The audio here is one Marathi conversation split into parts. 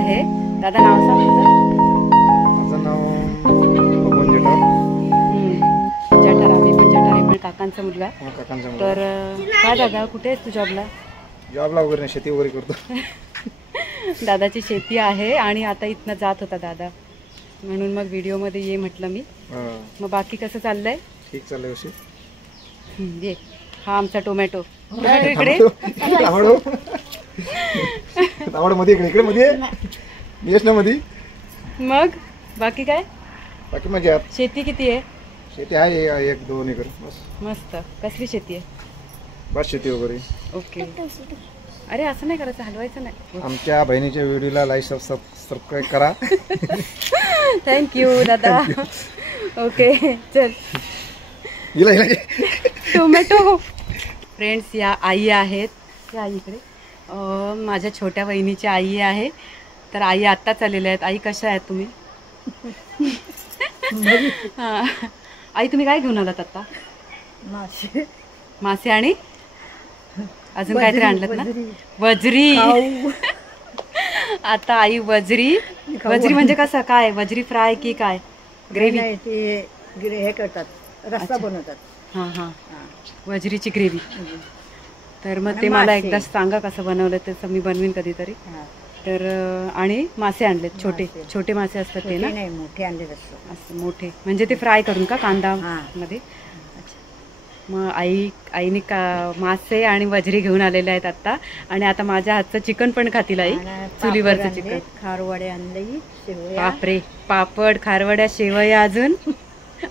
आहे. दादा नाव सांग तुझं. माझं नाव बबन जठार. जठार, आम्ही पण जठार आहे, पण काकांचा मुलगा. काकांचा मुलगा. तर काय दादा, कुठे आहेस तू जॉबला? जॉबला वगैरे नाही, शेती वगैरे करतो. दादाची शेती आहे आणि आता इथनं जात होता दादा, म्हणून मग व्हिडिओमध्ये ये म्हटलं मी. मग बाकी कसं चाललंय? ठीक चाललंय. ये, हा आमचा टोमॅटो. टोमॅटो इकडे. आवड मध्ये इकडे मध्ये येस ना मध्ये. मग बाकी काय? बाकी मजा. शेती किती आहे? शेती आहे 1-2 एकर बस. मस्त. कसली शेती आहे? बस शेती वगैरे. ओके. अरे असं नाही करायचं, हलवायचं नाही. आमच्या बहिणीच्या व्हिडिओला लाईक सबस्क्राईब करा. थँक्यू दादा. ओके चल. टोमॅटो. फ्रेंड्स, या आई आहेत, या आई इकडे. माझ्या छोट्या बहिणीची आई आहे. तर आई आत्ताच आलेल्या आहेत. आई कशा आहेत तुम्ही? हां आई, तुम्ही काय घेऊन आलात आता? मासे. मासे आणि अजून काहीतरी आणलं ना? वजरी. आता आई वजरी. वजरी म्हणजे कसं काय? वजरी फ्राय की काय? ग्रेव्ही? ते हे करतात, रस्सा बनवतात. हां हां, वजरीची ग्रेव्ही. तर मग ते मला एकदा सांगा कसं बनवलं, त्याचं मी बनवीन कधीतरी. तर आणि मासे आणलेत, छोटे छोटे मासे असतात ते ना? नाही, मोठे आणले. असं मोठे म्हणजे ते फ्राय करून का कांदा मध्ये? मग आईने मासे आणि वजरी घेऊन आलेले आहेत आता. आणि आता माझ्या हातचं चिकन पण खातील आई, चुलीवरचं चिकन. खारवडे आणले, बापरे, पापड, खारवड्या, शेवया, अजून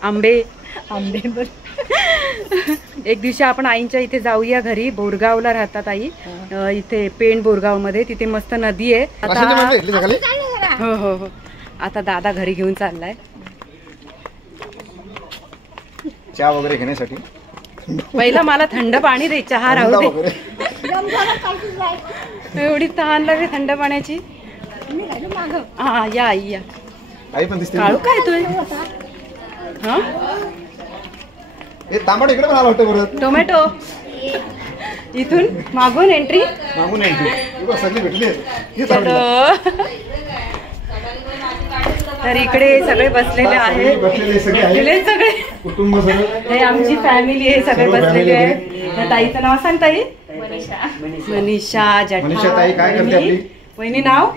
आंबे. पण एक दिवशी आपण आईंच्या इथे जाऊया घरी. बोरगावला राहतात आई, इथे पेण बोरगाव मध्ये. तिथे मस्त नदी आहे. आता हो हो हो, आता दादा घरी घेऊन चाललाय चहा वगैरे घेण्यासाठी. पहिला मला थंड पाणी दे, चहा राहू दे. एवढी तहान लागली थंड पाण्याची. हा या आई या. आई पण दिसते. काळू काय तू? हा तांबड इकडे पण आला होतं परत. टोमॅटो इथून मागून एंट्री. सगळी भेटली. तर इकडे सगळे बसलेले आहेत, सगळे कुटुंब. हे आमची फॅमिली आहे, सगळे बसलेले आहेत. ताईचं नाव सांग ताई. मनीषा जठार. मनीषा ताई काय करते आपली? वहिनी नाव?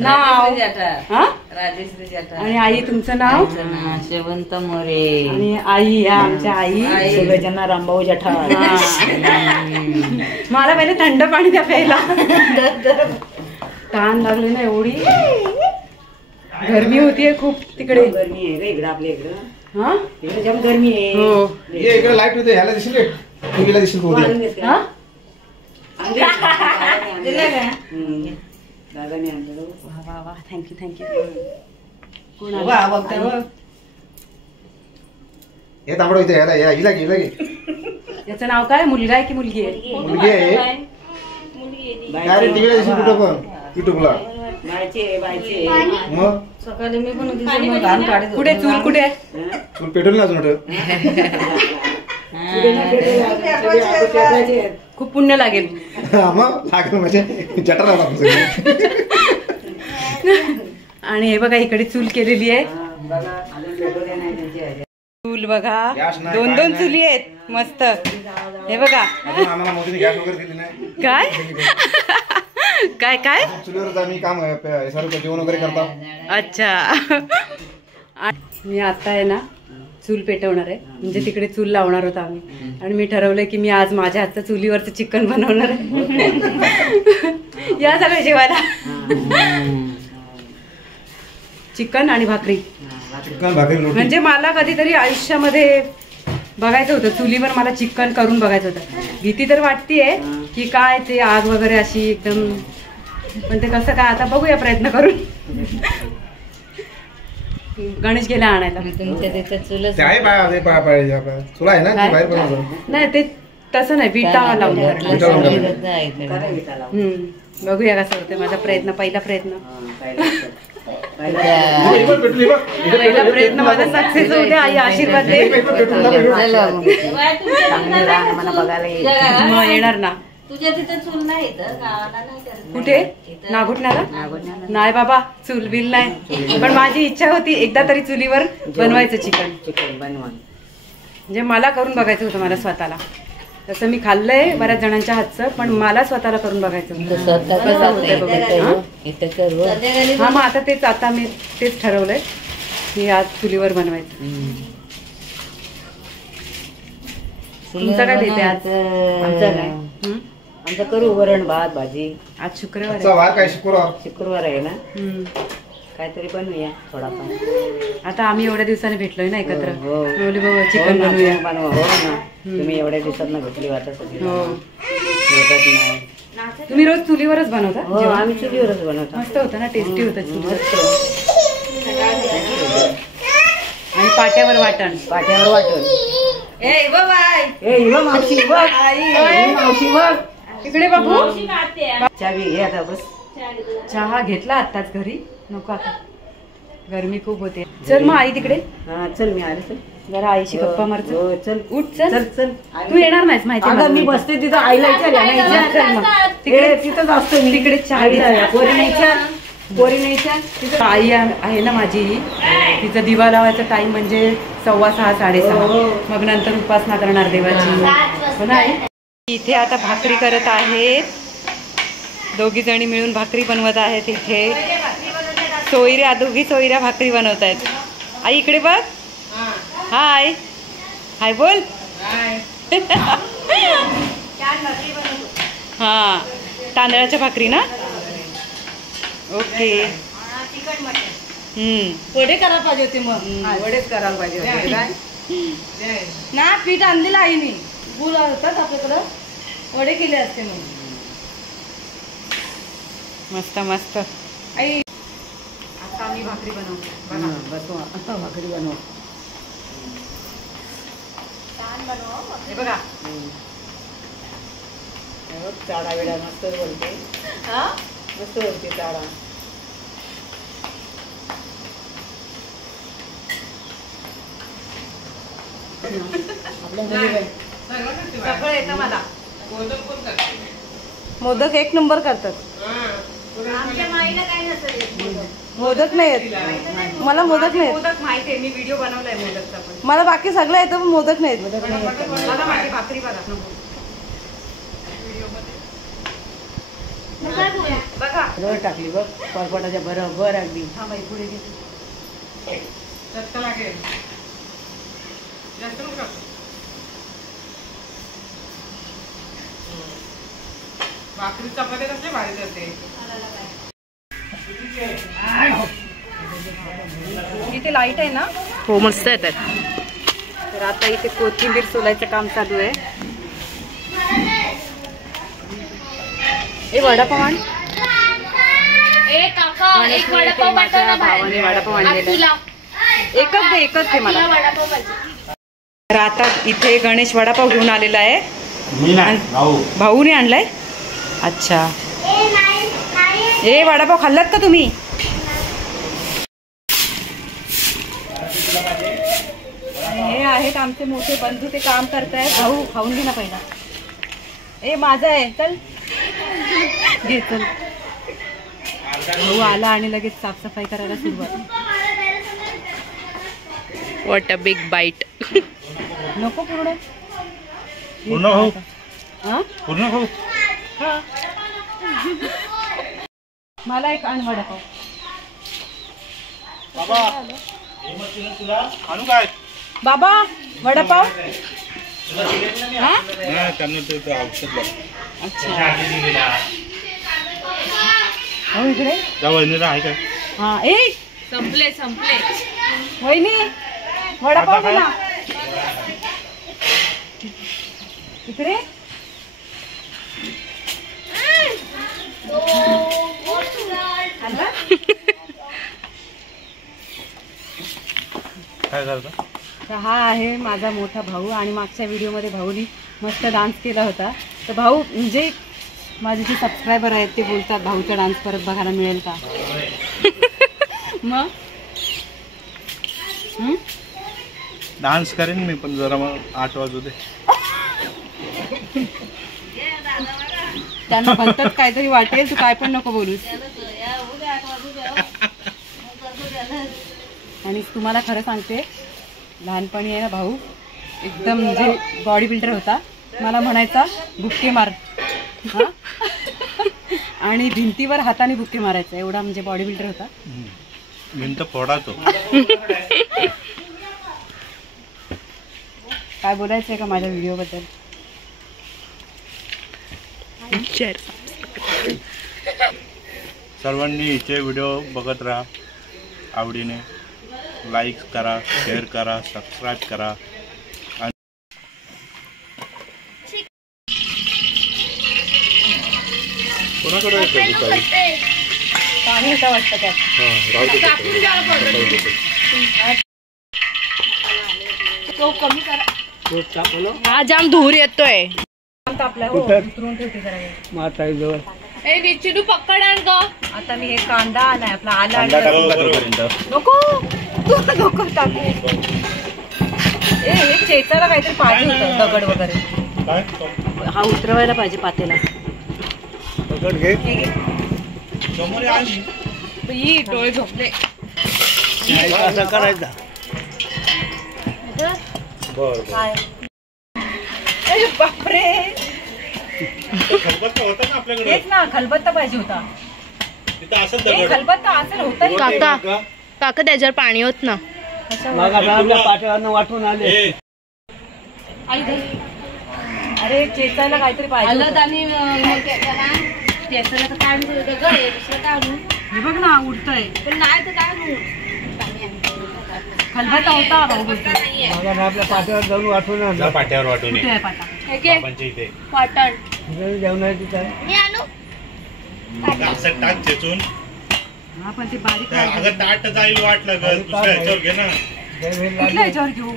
नाव राजेश्री जठार. आणि आई तुमचं नाव? शेवंत मोरे. आणि आई या आमच्या आई सगळेजना रामभाऊ जठार. मला पहिले थंड पाणी द्या प्यायला. तहान लागली ना एवढी. गरमी होतीये खूप तिकडे. गरमी आहे रे इकडे, आपल्या इकडं. हा इकडे जाम गरमी आहे. हो. ये इकडे लाईट होते, ह्याला दिसेल, टीव्हीला दिसेल. हा दादाने आणलं. वा वा, थँक्यू थँक्यू. कोण हे तांबड इथे ह्याला हिला घे. याचं नाव काय? मुलगा आहे की मुलगी आहे? मुलगी आहे. काय रे टीव्हीला दिसेल कुठं पण, युट्यूबला. मग सकाळी मी पण घाण काढत. कुठे चूल? कुठे चूल पेटवली ना अजून. खूप पुण्य लागेल. मग लागेल म्हणजे जठार. आणि हे बघा इकडे चूल केलेली आहे. चूल बघा, 2-2 चुली आहेत मस्त. हे बघा. आम्हाला मोदीने गॅस वगैरे दिली नाही. काय काय काय? चुलीवरच आम्ही काम सर्व जेवण वगैरे करतो. अच्छा. मी आता आहे ना चूल पेटवणार आहे, म्हणजे तिकडे चूल लावणार होता आम्ही. आणि मी ठरवलंय की मी आज माझ्या हातचं चुलीवरचं चिकन बनवणार आहे. या सगळे जेवायला. चिकन आणि भाकरी. म्हणजे मला कधीतरी आयुष्यामध्ये बघायचं होतं, चुलीवर मला चिकन करून बघायचं होतं. भीती तर वाटतेय की काय ते आग वगैरे अशी एकदम, पण ते कसं काय आता बघूया प्रयत्न करून. गणेश गेला आणायला. नाही ते तसं नाही, विटा लावून. बघूया कसं होतं माझा प्रयत्न, पहिला प्रयत्न. पहिला प्रयत्न माझा सक्सेस होऊ द्या. आई आशीर्वाद दे. येणार ना. तुझ्या तिथं चूल नाही इथं गावाला नाही करत. कुठे? इथं नागोठण्याला? नागोठण्याला. नाही बाबा, चूल बिल नाही. पण माझी इच्छा होती एकदा तरी चुलीवर बनवायचं चिकन. चिकन बनवा. म्हणजे मला करून बघायचं होतं मला स्वतःला. तसं मी खाल्लंय बऱ्याच जणांच्या हातचं, पण मला स्वतःला करून बघायचं होतं. स्वतः होतंय बघूया. हा? इथं करू. संध्याकाळी हा मग आता मी तेच ठरवलंय की आज चुलीवर बनवायचं. तुमचं काय देते आज? आमचं काय? हं? आमचं करू वरण भात भाजी. आज शुक्रवार आजचा आहे. वार काय शुक्रवार? शुक्रवार आहे ना, हं. काहीतरी बनवूया थोडाफार. आता आम्ही एवढ्या दिवसाने भेटलोय ना एकत्र. हो, हो. बोलली बाबा हो चिकन ना, बनवूया. बनवा. हो ना, तुम्ही एवढ्या दिवसात भेटली आता सगळी. हो. भेटत नाही. तुम्ही रोज चुलीवरच बनवता हो, जेवण? आम्ही चुलीवरच बनवतो. मस्त होतं ना, टेस्टी होतं चुलीवर. मस्त. आणि पाट्यावर वाटण. पाट्यावर वाटून. ए बाबा ए इवा मावशी बघ. ए, मावशी बघ. तिकडे बाबू चावी घे आता बस. चहा घेतला आत्ताच घरी. नको आता, गरमी खूप होते. चल मग आई तिकडे हा चल, मी आले. चल जरा आईशी गप्पा मारतो. हो, चल उठ चल. चल चल. तू येणार नाहीस माहिती अगं, मी मला. बसते तिथं आईला विचार या, नाही विचार. चल मग. तिकडे तिथंच असतो मी. तिकडे चहा आईला घे. पोरी नाही विचार. पोरी नाही विचार. तिचं आई आहे ना माझी, तिचा दिवा लावायचा टाइम म्हणजे 6:15 6:30. हो. मग नंतर उपासना करणार देवाची. हो ना आई? इथे आता भाकरी करत आहेत. दोघी जणी मिळून भाकरी बनवत आहेत. इथे दोघी सोयऱ्या भाकरी बनवत आहेत. आई इकडे बघ. हाय हाय बोल. हा, तांदळाच्या भाकरी ना. ओके. वडे करायला पाहिजे होते मग. वडेच करायला पाहिजे होते काय? ना पीठ आणलेलं आईनी. गुळ होतात आपल्याकडं, वडे केले असते मग. मस्त मस्त. आई आता आम्ही भाकरी बनवतो. हा, बसवा. भाकरी बनव. हे बघा. चाडा विडा मस्त बोलते. मस्त बोलते चाडा. आपल्या मुली बाई. सगळं येतं मला. मोदक एक नंबर करतात. मोदक नाही येत मला. मोदक नाही येत. मोदक माहिती आहे, मी व्हिडिओ बनवलाय मोदकचा पण. मला बाकी सगळं येतं पण मोदक नाही येत. बघा माझी भाकरी बघा. बघा. रळ टाकली बघ, परपटाच्या बरोबर अगदी. हा बाई पुढे घेते. भाकरी चपात्या कसले भारी जाते. इथे लाईट आहे ना. हो मस्त येतात. तर आता इथे कोथिंबीर सोलायचं काम चालू आहे. ए वडापाव आण. माझ्या भावाने वडापाव आणलेला आहे. एकच दे मला. तर आता इथे गणेश वडापाव घेऊन आलेला आहे. मी नाही, भाऊने आणलाय. अच्छा. ए वडापाव खाल्लात का तुम्ही? हे आहेत आमचे मोठे बंधू, ते काम करतायत. भाऊ खाऊन घे ना पहिला. ए माझा आहे, चल घे चल. भाऊ आला आणि लगेच साफसफाई करायला सुरुवात. What a big bite. नको पूर्ण पूर्ण हो. हा? पूर्ण हो. हा. मला एक आण वडापाव. बाबा आणू काय? बाबा वडापाव. हा? त्यांना ते औषध अच्छा. हो इकडे वहिनीला आहे काय? हा. ए संपले वहिनी वडापाव दे ना इकडे. काय करता? तर हा आहे माझा मोठा भाऊ. आणि मागच्या व्हिडिओमध्ये भाऊनी मस्त डान्स केला होता. तर भाऊ म्हणजे माझे जे सबस्क्रायबर आहेत ते बोलतात भाऊचा डान्स परत बघायला मिळेल का. मग डान्स करेन मी, पण जरा मग 8 वाजू दे. त्यांना भलतच काहीतरी वाटेल, तू काय पण नको बोलूस. आणि तुम्हाला खरं सांगते, लहानपणी आहे ना भाऊ एकदम म्हणजे बॉडी बिल्डर होता. मला म्हणायचा बुक्के मार, हा आणि भिंतीवर हाताने बुक्के मारायचा, एवढा म्हणजे बॉडी बिल्डर होता. भिंत फोडातो. काय बोलायचंय का माझ्या व्हिडिओ बद्दल? सर्वांनी हिचे व्हिडिओ बघत राहा आवडीने. लाईक करा, शेअर करा, सबस्क्राईब करा. कोणाकडे पाणी होता वाटतं त्यात. तो कमी करा. हा जाम धूर येतोय. आपल्या उतरून ठेवते जरा वेळ. माताजवळ ए निचिडू पकड आण ग. आता मी हे कांदा नाही आपला आला नको नको टाकू. हे चेचाला काहीतरी पाहिजे होतं, दगड वगैरे. हा उतरवायला पाहिजे पातेला. दगड घे. ही डोळे झोपले. असं करायचा. काय बापरे, तेच ना खलबत्ता पाहिजे होता. खलबत्ता असं होतं काका काका त्याच्यावर पाणी होत ना. वाटून आले. अरे चेचायला काहीतरी पाहिजे होतं. आणि काय हे बघ ना उडतंय. पण नाही तर काय खलबत्ता होता भाऊ बोलतो. आपल्या पाट्यावर जाऊन वाटून आणला. पाट्यावर वाटून कुठे आहे पाटा? इथे वाटण जेवणाची टाक चेचून. हा पण ते बारीक अगं ताट जाईल वाट लागल. दुसऱ्या ह्याच्यावर घे ना. कुठल्या ह्याच्यावर घेऊ?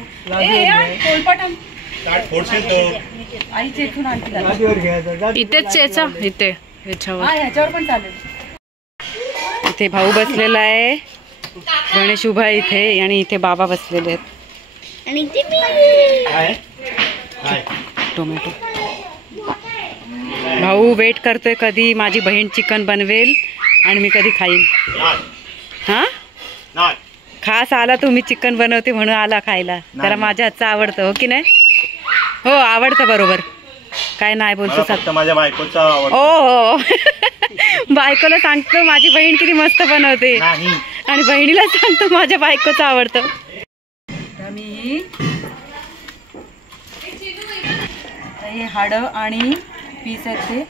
कोलपाटन ताट फोडशील तो. आई चेचून आणते. इथेच चेचा इथे ह्याच्यावर. हा ह्याच्यावर पण चालेल. इथे भाऊ बसलेला आहे, गणेश उभा आहे इथे, आणि इथे बाबा बसलेले आहेत. काय टोमॅटो. भाऊ वेट करतोय कधी माझी बहीण चिकन बनवेल आणि मी कधी खाईन. हा खास आला तुम्ही चिकन बनवते म्हणून आला खायला. त्याला माझ्या हातचं आवडतं, हो की नाही? हो आवडतं, बरोबर. काय नाही बोलतो फक्त माझ्या बायकोचं आवडतं. हो बायकोला सांगतो माझी बहीण किती मस्त बनवते, आणि बहिणीला सांगतो माझ्या बायकोचं आवडतं. मी हे हाडं आणि पीस आहेत ते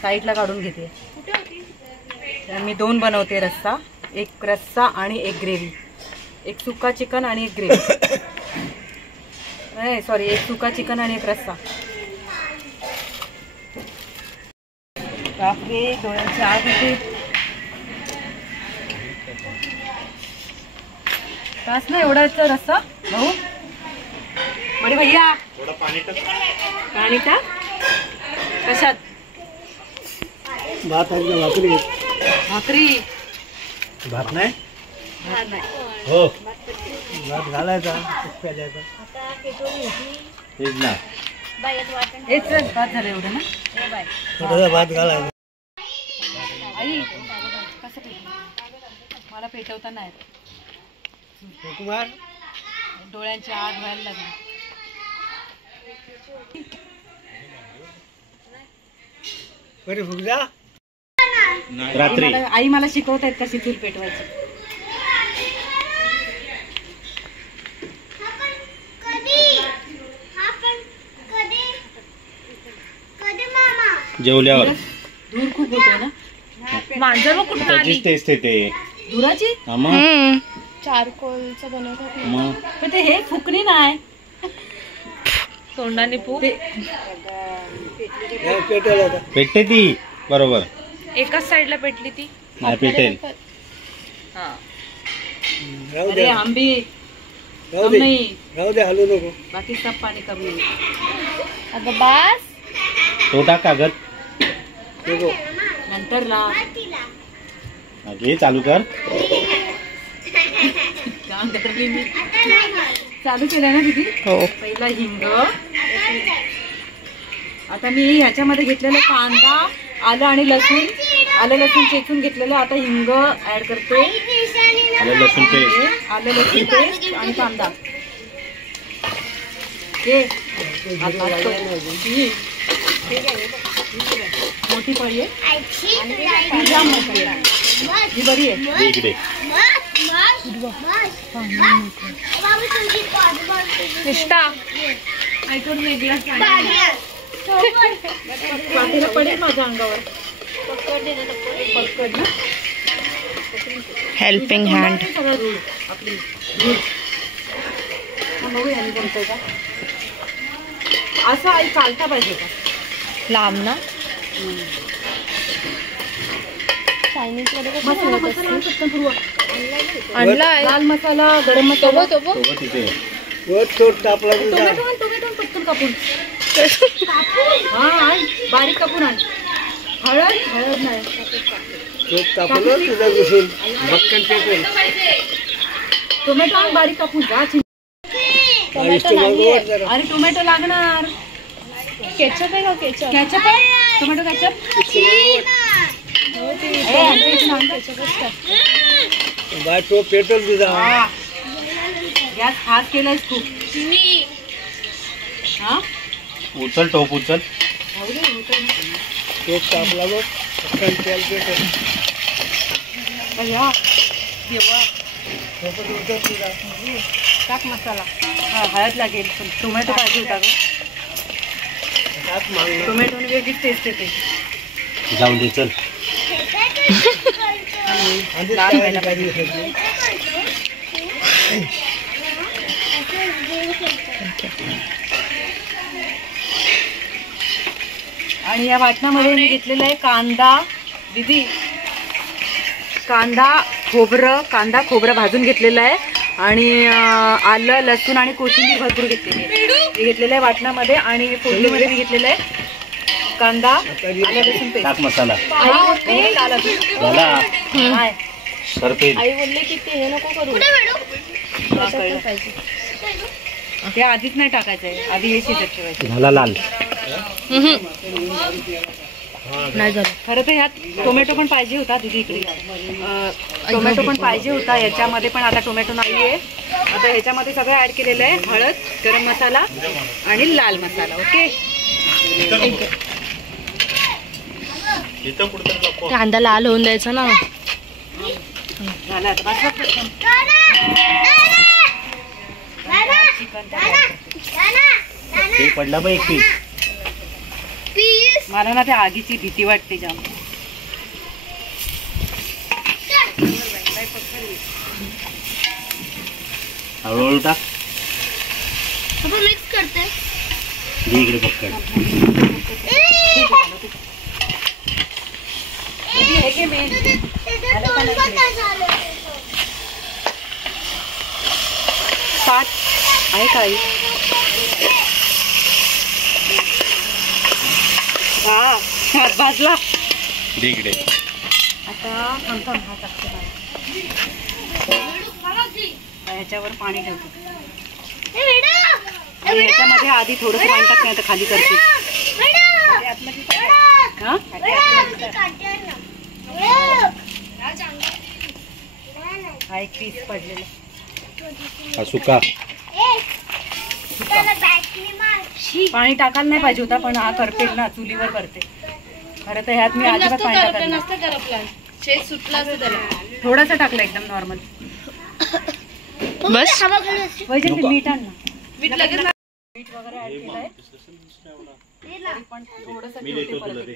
साईडला काढून घेते. तर मी 2 बनवते रस्सा. एक रस्सा आणि एक ग्रेव्ही. एक सुका चिकन आणि एक ग्रेव्ही. नाही सॉरी, एक सुका चिकन आणि एक रस्सा. बापरे डोळ्याची आग येते. तास ना एवढाचा रस्सा भाऊ. बडे भैया पाणी टाक. कशात? भात भाकरी. भाकरी. भात नाही भात नाही. हो भात घालायचा. तेच ना. हेच भात झालं एवढं ना. भात घालायचा. आई कसं पेटव? मला पेटवता नाही कुमार. डोळ्यांची आग व्हायला लागली. बरे फुगजा. रात्री आई मला शिकवत आहेत कशी चूल पेटवायची. जेवल्यावर दूर खूप होतोय ना. मांजर कुठून आली? त्याचीच टेस्ट येते दुराची. चारकोलचं बनवतात पण ते हे फुकणी नाही. तोंडाने पू पेटते ती बरोबर. एकाच साईडला पेटली ती. नाही पेटेल. अरे आंबी कम नाही. राहू दे, हलू नको. बाकी सब पाणी कम नाही. अगं बास. तो टाक कागद. नंतर ना घे चालू कर. चालू केलं ना दीदी. हो. पहिला हिंग. आता मी ह्याच्यामध्ये घेतलेला कांदा आलं आणि लसूण, आलं लसूण चेचून घेतलेलं. आता हिंग ऍड करते, आलं लसूण पेस्ट, आलं लसूण पेस्ट आणि कांदा. हे मोठी पळी आहे, ही बरी आहे. इकडे पाठीला पडेल माझ्या अंगावर. पकड ना, हेल्पिंग हँड. सगळं रूळ आपली रूळ बघूया आणि जमतंय का असं. आई चालता पाहिजे का लांब ना. मसाला मसाला पटकन पुरवा. आणलाय लाल मसाला, गरम मसाला, सोबत इथे टोमॅटो पटकन कापून. हा आण, बारीक कापून आण. हळद, हळद नाही, टोमॅटो आण बारीक कापून. जा अरे टोमॅटो लागणार. केचप आहे का? केचप कॅचअप आहे, टोमॅटो कॅचअप. पेट्रोल दिला गॅस फास्ट केलायस खूप. हा उचल, टोप उचल. तो तापला बघ, पटकन तेल पेटल. अय्या, टाक मसाला. हा हळद लागेल, पण टोमॅटो पाहिजे होता का? टोमॅटोने वेगळीच टेस्ट येते. जाऊन दे चल. लाल व्हायला पाहिजे. आणि या वाटणामध्ये मी घेतलेलं आहे कांदा. दीदी, कांदा खोबरं भाजून घेतलेलं आहे आणि आलं लसूण आणि कोथिंबीर भरपूर घेतलेली आहे. हे घेतलेलं आहे वाटणामध्ये. आणि फोडणीमध्ये मी घेतलेलं आहे कांदा, आलं लसूण पेस्ट. टाक मसाला. झाला. सरपेल. आई बोलले की ते हे नको करू. ते आधीच नाही टाकायचं आहे, आधी हे शिजत ठेवायचं. झाला लाल. नाही झालं. खरं तर ह्यात टोमॅटो पण पाहिजे होता दीदी. इकडे टोमॅटो पण पाहिजे होता याच्यामध्ये, पण आता टोमॅटो नाही आहे. आता ह्याच्यामध्ये सगळं ऍड केलेलं आहे. हळद, गरम मसाला आणि लाल मसाला. ओके, इथं कुठं कांदा लाल होऊन द्यायचा ना. झालं आता. बस ते पडला बघ एक पीस. मला ना त्या आगीची भीती वाटते जाम. हळूहळू टाक. मिक्स करते. दे इकडे पकड. हे घे मेन. ताट आहे काही. हा हात भाजला. दे इकडे. आता थांब हा टाकते ह्याच्यावर पाणी ठेवतो. आणि ह्याच्यामध्ये आधी थोडंसं पाणी टाकते, आता खाली करते. हा हा एक पीस पडलेला. हा सुका. पाणी टाकायला नाही पाहिजे होता, पण हा करते ना, चुलीवर करते. खरं तर ह्यात मी अजिबात पाणी टाकलं नाही. थोडंसं टाकलं, एकदम नॉर्मल. बस वैजंती मीठ आण ना. मीठ वगैरे ऍड केलंय, पण थोडंसं ठेवते परत.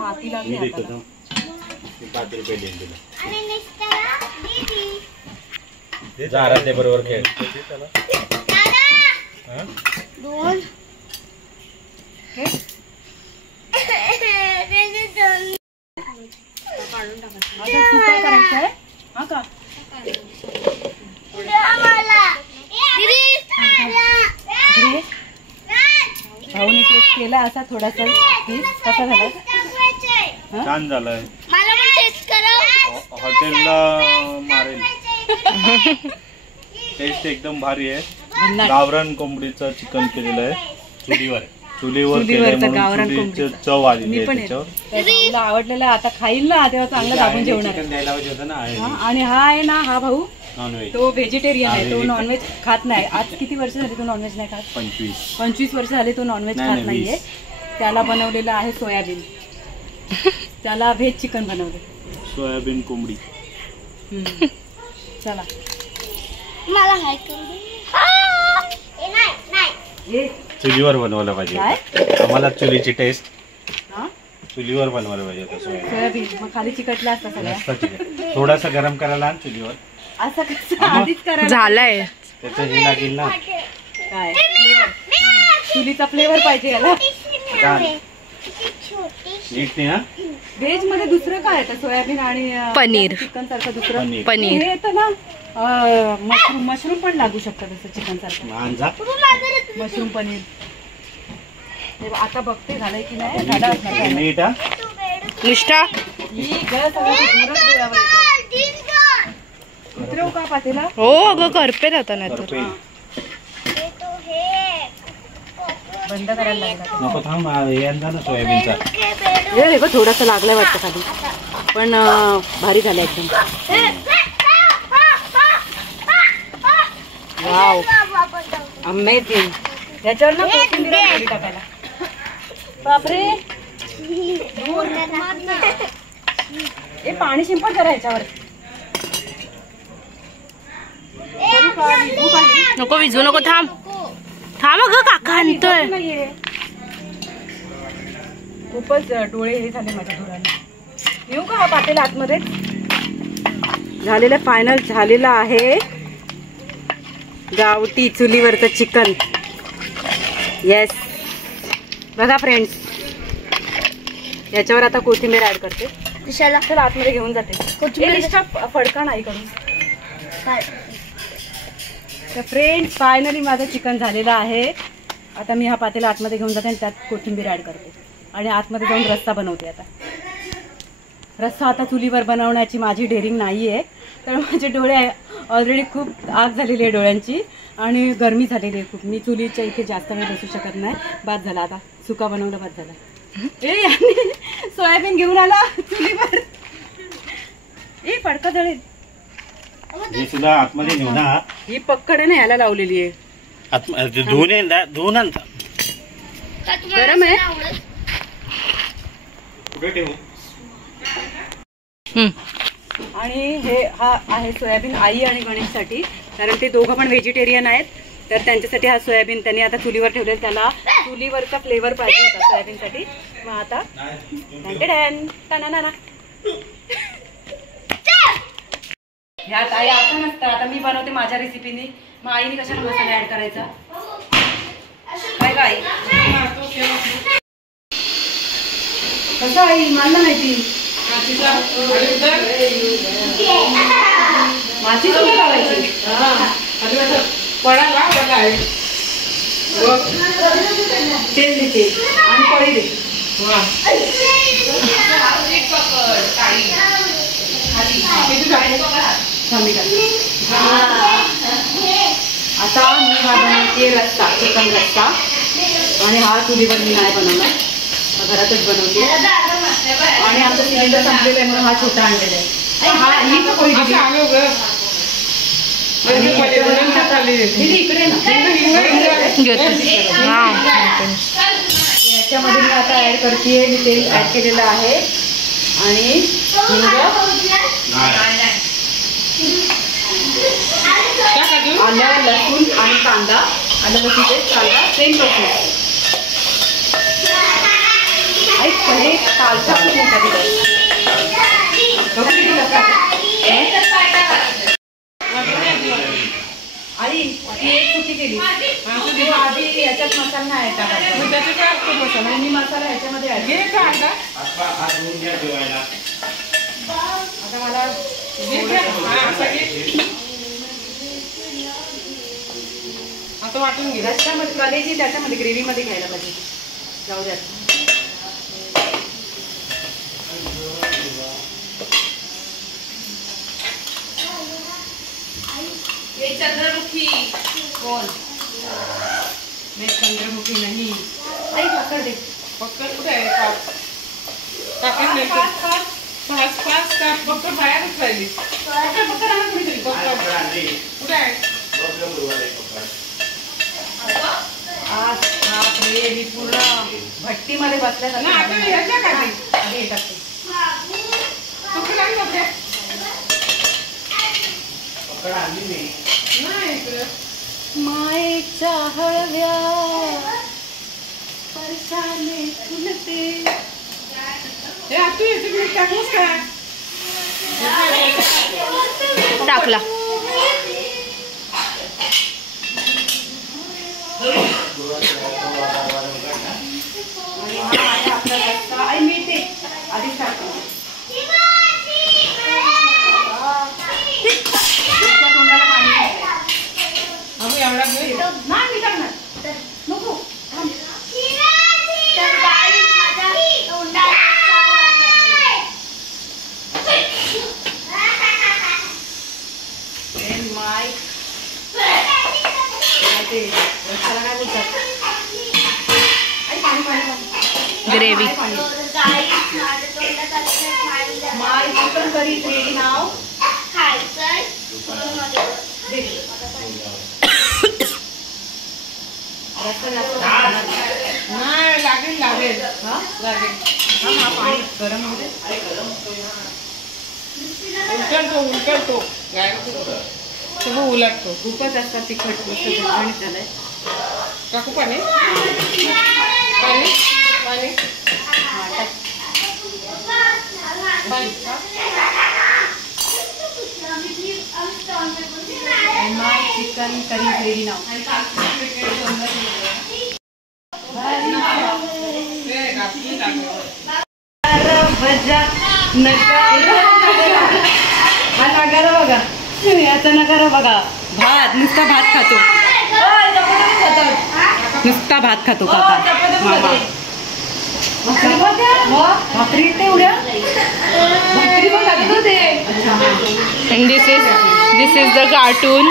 माती लागली हाताला. 5 रुपये देईन तुला. जा आराध्या बरोबर खेळ. सुका करायचं आहे हा का? भाऊनी टेस्ट केला असा थोडासा पीस. कसा झाला? छान झालंय. हॉटेलला मारेल. टेस्ट एकदम भारी आहे. भन्नाट. गावरान कोंबडीचं चिकन केलेलं आहे चुलीवर चुलीवरचं केलंय गावरान म्हणून कोंबडीचं. चुलीची चव आलेली मी आहे पण त्याच्यावर. तुला आवडलेलं आहे. आता खाईल ना तेव्हा चांगलं दाबून जेवणार आहे. चिकन द्यायला पाहिजे होतं ना हा, आणि हा आहे ना हा भाऊ नॉनव्हेज तो व्हेजिटेरियन आहे. तो हा, नॉनव्हेज खात नाही. आज किती वर्ष झाली तो नॉनव्हेज नाही खात? 25 वर्ष झाले तो नॉनव्हेज नाही, खात नाही, नाहीये. त्याला बनवलेलं आहे सोयाबीन. त्याला व्हेज चिकन बनवले. सोयाबीन कोंबडी. चला ये. चुलीवर बनवायला पाहिजे काय? होतं. आम्हाला चुलीची टेस्ट हा? चुलीवर बनवायला पाहिजे होतं सोयाबीन. सोयाबीन मग खाली चिकटला असता सगळ्या. मस्त चिकन थोडासा गरम करायला आण चुलीवर. असं कसं आधीच करायला झालाय. त्याचं हे लागेल ना. काय फ्लेवर चुलीचा फ्लेवर पाहिजे याला. नीट नाही हा. व्हेज मध्ये दुसरं काय येतं? सोयाबीन आणि पनीर. चिकन सारखं दुसरं पनीर. पनीर. हे येतं ना मशरूम पण लागू शकतं तसं चिकन सारखं. मांजा. मशरूम पनीर. हे बघ, आता बघते झालंय की नाही. झालं असणार काय. नीट हा. निष्ठा ही गं सगळं दूरच डोळ्यावर येतं. उतरवू का पातेला? हो अगं करपे राहता नाही तर. करपे. बंद करायला लागला. नको थांब यंदा ना सोयाबीनचा. हे बघ थोडासा लागलाय वाटतं खाली. पण भारी झालं एकदम. Wow amazing. याच्यावर ना कोथिंबीर थोडी टाकायला. बापरे हे पाणी शिंपड जरा ह्याच्यावर. करू का? विझू का ही? नको विझू नको. थांब थांब अगं काका आणतोय. नाहीये. खूपच डोळे हे झाले माझ्या धुराने. येऊ का हा पातेला आतमध्ये? झालेलं फायनल झालेलं आहे गावठी चुलीवरचं चिकन. येस बघा फ्रेंड्स, याच्यावर आता कोथिंबीर ऍड करते. चला आतमध्ये घेऊन जाते. फडका नाही करून. तर फ्रेंड्स फायनली माझं चिकन झालेलं आहे. आता मी हा पातेला आतमध्ये घेऊन जाते आणि त्यात कोथिंबीर ऍड करते आणि आतमध्ये जाऊन रस्सा बनवते. आता रस्सा आता चुलीवर बनवण्याची माझी डेअरिंग नाही आहे. तर माझे डोळे ऑलरेडी खूप आग झालेली आहे डोळ्यांची आणि गरमी झालेली आहे खूप. मी चुलीच्या इथे जास्त वेळ बसू शकत नाही. बाद झाला आता. सुका बनवलं बाद झाला. सोयाबीन घेऊन आला चुलीवर. ए फडका जळेल. हे सुद्धा आतमध्ये नेऊ ना. ही पक्कड आहे ना ह्याला लावलेली आहे. धुवून आणता. गरम आहे. कुठे ठेवू? आणि हे हा आहे सोयाबीन आई आणि गणेशसाठी, कारण ते दोघं पण व्हेजिटेरियन आहेत. तर त्यांच्यासाठी हा सोयाबीन त्यांनी आता चुलीवर ठेवलेला. त्याला चुलीवरचा फ्लेवर पाहिजे होता सोयाबीनसाठी. मग आता ह्यात आई असं नसतं. आता मी बनवते माझ्या रेसिपीने. मग आईने कशाला मसाला ऍड करायचा काय का आई? कसं आई मला माहिती. माझी चूल लावायची. तेल देते आणि पळी देते. आता मी हा बनवते रस्सा, चिकन रस्सा. आणि हा चुलीवर मी नाही बनवला, घरातच बनवते. आणि आमचं सिलेंडर संपलेलं आहे म्हणून हा छोटा आणलेला आहे. हा ही का पोळी दिली? इकडे ना याच्यामध्ये मी आता ऍड करते. मी तेल ऍड केलेलं आहे आणि आलं लसूण आणि कांदा. आलं लसूण पेस्ट, कांदा सेम प्रोसेस. हे कालचा खूप मोठा दिवस. आई ती एक चुकी केली. आधी याच्यात मसाला नाही टाकायचा. मी मसाला ह्याच्यामध्ये ऍड केला. आता मला आता वाटून घे. रस्त्यामध्ये कलेजी त्याच्यामध्ये ग्रेव्हीमध्ये घ्यायला पाहिजे. जाऊ द्या. चंद्रमुखी कोण मैं चंद्रमुखी नहीं. आई पकड दे. पक्कड कुठे आहे काका नाही पाच का पक्कड बाहेरच राहिली कुठे आहे आज बापरे ही पूर्ण भट्टीमध्ये बसल्या ना आता ह्याच्या खाली हे टाकते. पक्कड आली बापरे नाही इकडं मायेच्या हळव्या परसाने फुलते. हे तू याचं मीठ टाकूस का टाकला. आणि हा आहे आपला रस्ता. आई मीठ आहे आधीच टाकतो. तोंडाला पाणी अगं एवढा घे नाही मी टाकणार नको. ग्रेव्ही माय चिकन करी रेडी नाव. नाही लागेल लागेल हा लागेल हा पाणी गरम होते. उलटतो सगळं उलटतो खूपच असतात तिखट मस्त झणझणीत झालंय. काकू पाणी पाणी पाणी पाणी माय चिकन करी रेडी नाव. भजा नगारा हा नगारा बघा याचा नगारा बघा. भात नुसता भात खातो. नुसता भात खातो काका. भाकरी येते उड्या भाकरी पण खात होते. and this is the cartoon.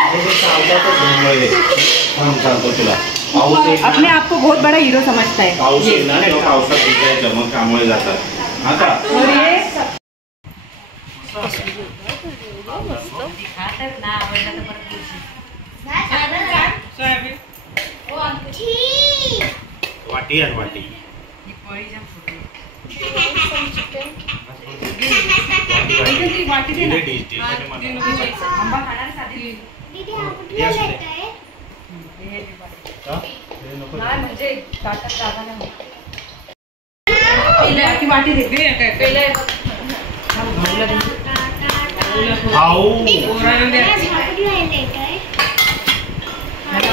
अपने आप को बहुत बड़ा हीरो समझता है. पाऊस येणार आहे पावसात भिजायचं मग कामाला जातात आता और ये सोयाबीन वाटी यार वाटी वाटी दे ना. आंबा खाणार साधी नाही म्हणजे ताटात जागा नाही. वाटी दे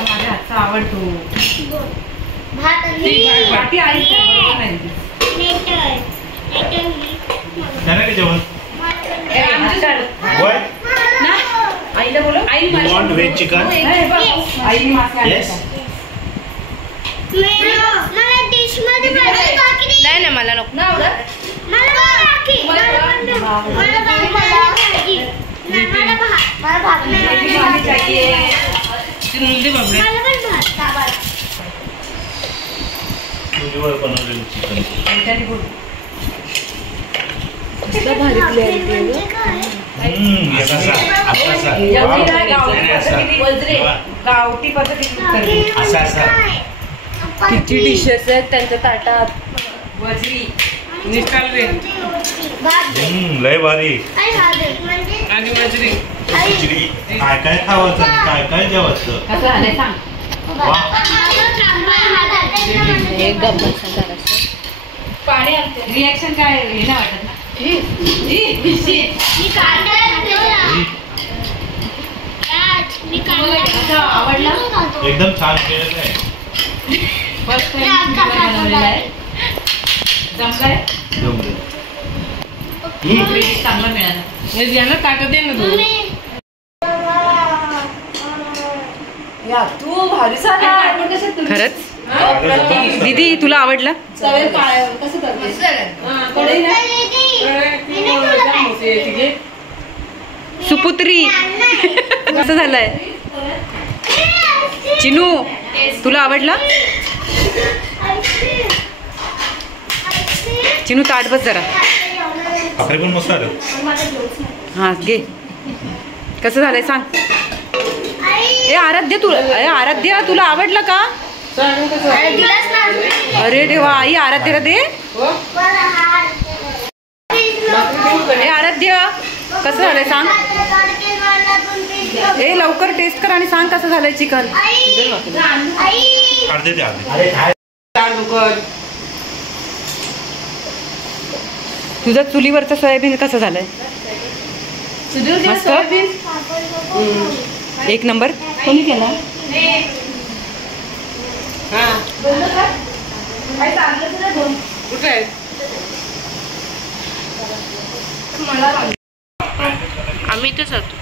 माझ्या हातचा आवडतो. वाटी आई जेवण आईला बोलो. आई व्हेज चिकन आई मासे नाही ना मला नको. चुलीवर बनवलेलं चिकन गावठी पद्धतीने किती डिशेस आहेत त्यांच्या ताटात. वजरी निष्काल रे लय भारी आणि बाजरी खिचडी काय काय खावायचं आणि काय काय जेवायचं कसं झालंय सांग. एक गप्पा सांगा. पाणी रिॲक्शन काय हे नाही वाटत ना. आवडला एकदम छान केलेलं आहे फर्स्ट टाइम बनवलेला आहे. जमलाय क्रेडिट चांगला मिळाला. हे ज्यांना ताकद दे ना तू तू भारी खरंच दीदी तुला आवडला. सुपुत्री कसं झालंय चिनू. तुला आवडला? चिनू ताट बस जरा. भाकरी पण मस्त आलं. हां घे. कसं झालंय सांग. ए आराध्य आराध्या तुला आवडलं का? अरे देवा आई आराध्याला दे. ए आराध्य कसं झालंय सांग. ए लवकर टेस्ट कर आणि सांग कसं झालंय चिकन. अर्धे ते अर्धे. तुझं चुलीवरचं सोयाबीन कसं झालंय? मस्त एक नंबर. कोणी केला? कुठे आम्ही इथेच होतो.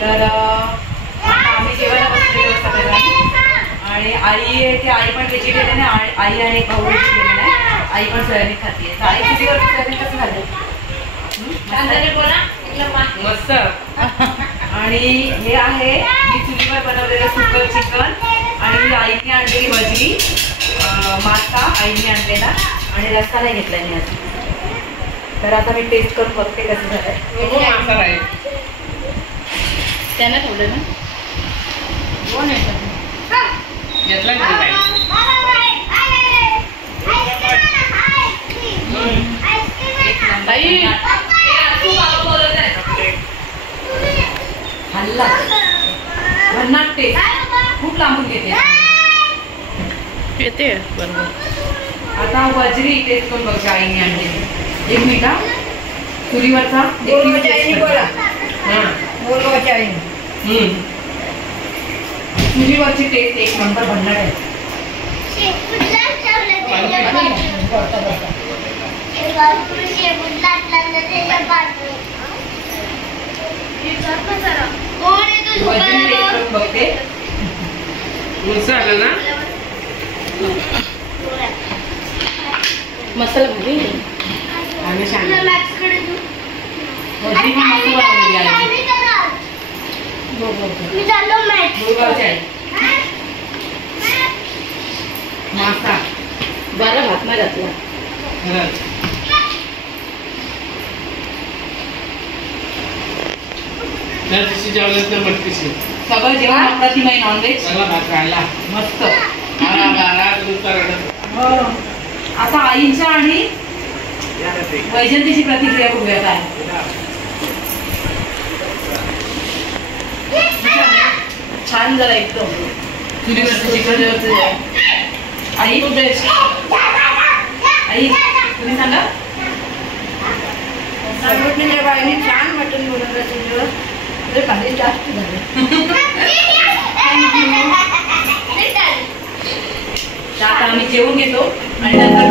तर आम्ही जेवायला बसलेलो सगळ्यांनी आणि आई पण व्हेजिटेरियन आहे. आई आणि भाऊ व्हेजिटेरियन आहे. आई पण सोयाबीन खाते. तर आई चुलीवर सोयाबीन कसं झालं? मस्त. आणि हे आहे मी चुलीवर बनवलेलं सुकं चिकन आणि ही आईने आणलेली भजी मासा आईने आणलेला आणि रस्ता नाही घेतला मी आज. तर आता मी टेस्ट करून बघते कसं झालंय. त्यानं ठेवलं ना. हल्ला भन्नाट टेस्ट खूप लांबून घेते. येते बरोबर. आता वजरी टेस्ट करून बघते आईने आणलेली. एक मिनिट चुलीवरचा चुलीवरची टेस्ट एक नंबर भन्नाट आहे. वजरी टेस्ट करून बघते. झालं ना. मसाला भारी आणि वजरी पण मस्त बनवलेली आहे. मुरगावची आहे. मासा जरा भात नाही घातला. सगळं जेवण अप्रतिम आहे. नॉनव्हेज मस्त. आता आईंच्या आणि वैजंतीची प्रतिक्रिया बघूया काय. छान झाला एकदम. चुलीवरचं चिकन आई आई तुम्ही सांगा. सर्वज्ञच्या बाईने छान मटण बनवलं चुलीवर. भारी जास्त झालं. आता आम्ही जेवून घेतो आणि नंतर